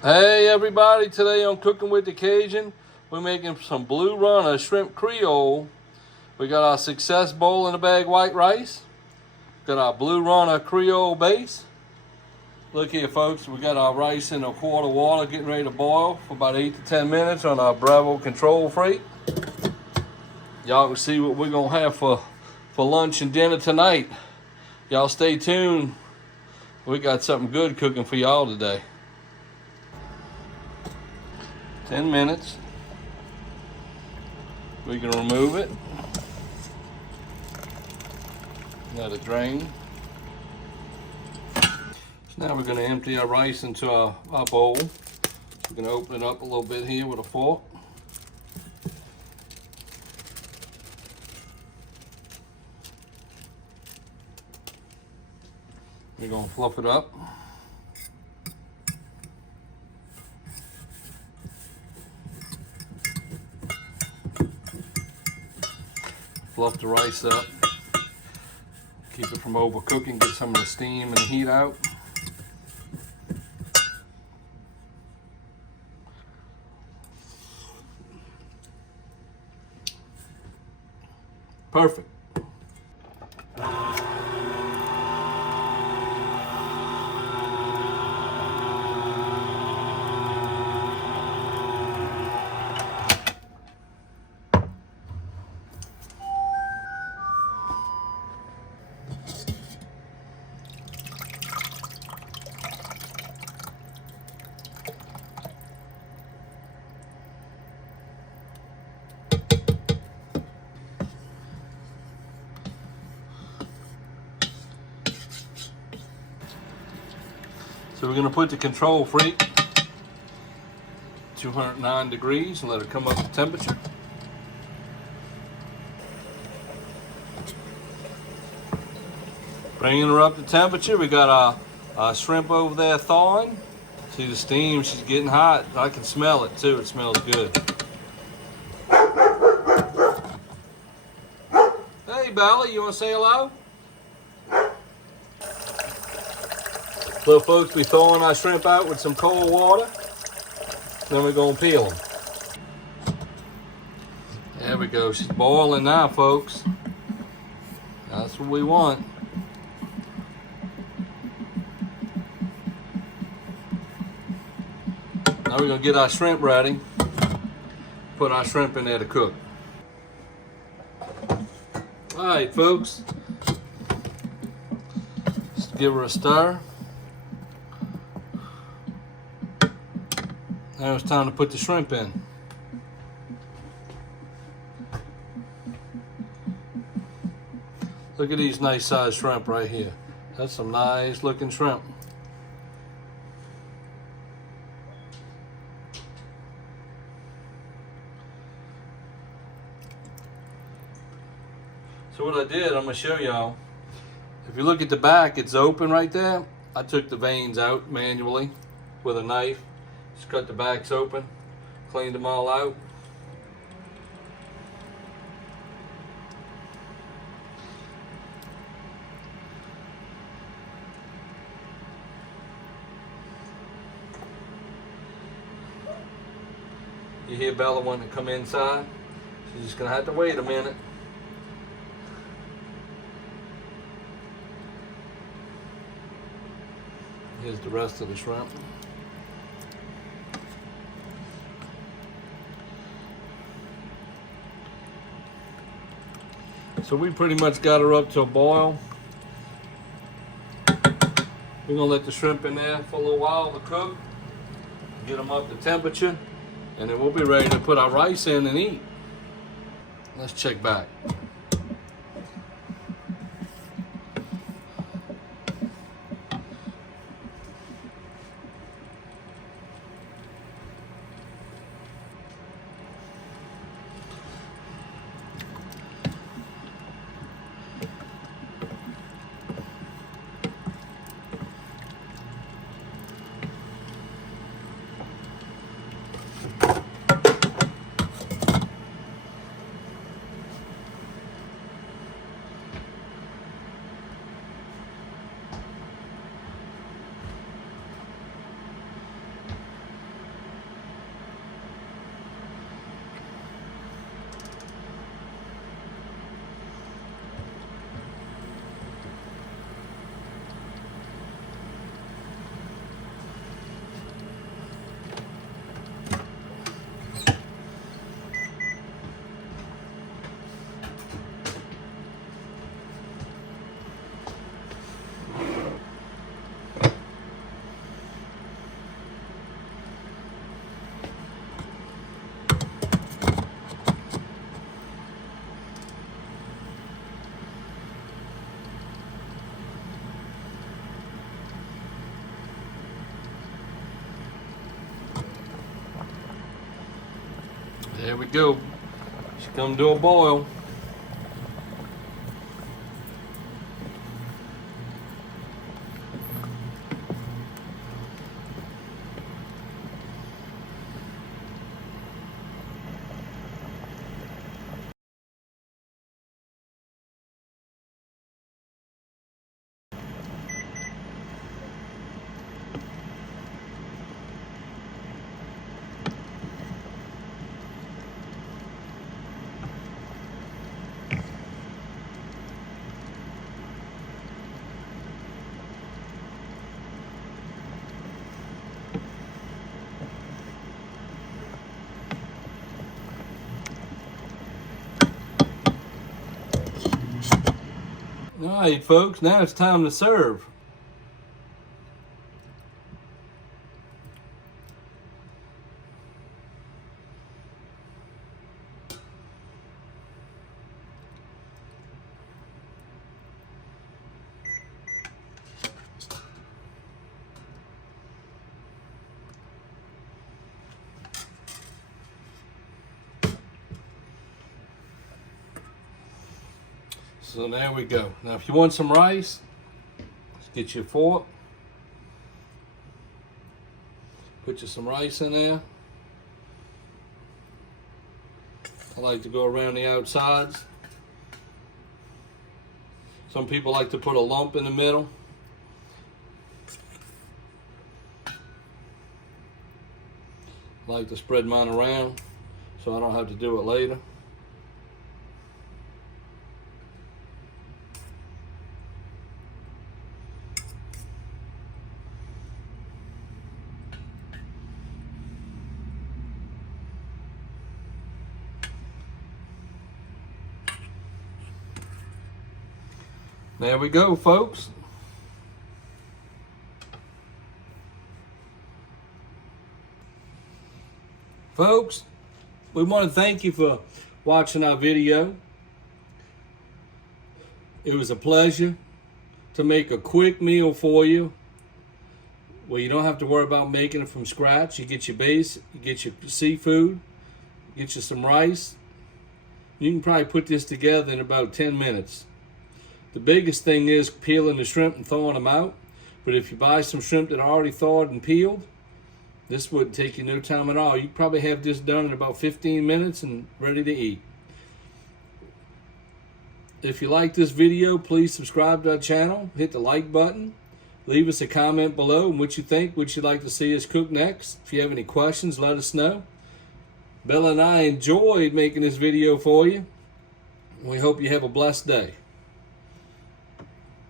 Hey everybody, today on Cooking with the Cajun, we're making some blue runner shrimp Creole. We got our success bowl in a bag white rice. Got our blue runner Creole base. Look here folks, we got our rice in a quart of water getting ready to boil for about 8 to 10 minutes on our Bravo control freight. Y'all can see what we're gonna have for lunch and dinner tonight. Y'all stay tuned. We got something good cooking for y'all today. 10 minutes. We can remove it. Let it drain. So now we're going to empty our rice into our bowl. We're going to open it up a little bit here with a fork. We're going to fluff it up. Fluff the rice up. Keep it from overcooking, get some of the steam and the heat out. Perfect. So we're going to put the control freight 209 degrees and let it come up to temperature. Bringing her up to temperature, we got our shrimp over there thawing. See the steam, she's getting hot. I can smell it too, it smells good. Hey Bella, you want to say hello? So folks, we're thawing our shrimp out with some cold water. Then we're gonna peel them. There we go, she's boiling now folks. That's what we want. Now we're gonna get our shrimp ready. Put our shrimp in there to cook. All right folks, just give her a stir. Now it's time to put the shrimp in. Look at these nice sized shrimp right here. That's some nice looking shrimp. So what I did, I'm gonna show y'all. If you look at the back, it's open right there. I took the veins out manually with a knife. Just cut the backs open, cleaned them all out. You hear Bella wanting to come inside? She's just gonna have to wait a minute. Here's the rest of the shrimp. So we pretty much got her up to a boil. We're gonna let the shrimp in there for a little while to cook, get them up to temperature, and then we'll be ready to put our rice in and eat. Let's check back. There we go. Should come to a boil. All right, folks, now it's time to serve. So there we go. Now if you want some rice, just get your fork. Put you some rice in there. I like to go around the outsides. Some people like to put a lump in the middle. I like to spread mine around so I don't have to do it later. There we go, folks. Folks, we want to thank you for watching our video. It was a pleasure to make a quick meal for you where you don't have to worry about making it from scratch. You get your base, you get your seafood, get you some rice. You can probably put this together in about 10 minutes. The biggest thing is peeling the shrimp and thawing them out. But if you buy some shrimp that are already thawed and peeled, this wouldn't take you no time at all. You probably have this done in about 15 minutes and ready to eat. If you like this video, please subscribe to our channel. Hit the like button. Leave us a comment below and what you think, what you'd like to see us cook next. If you have any questions, let us know. Bella and I enjoyed making this video for you. We hope you have a blessed day.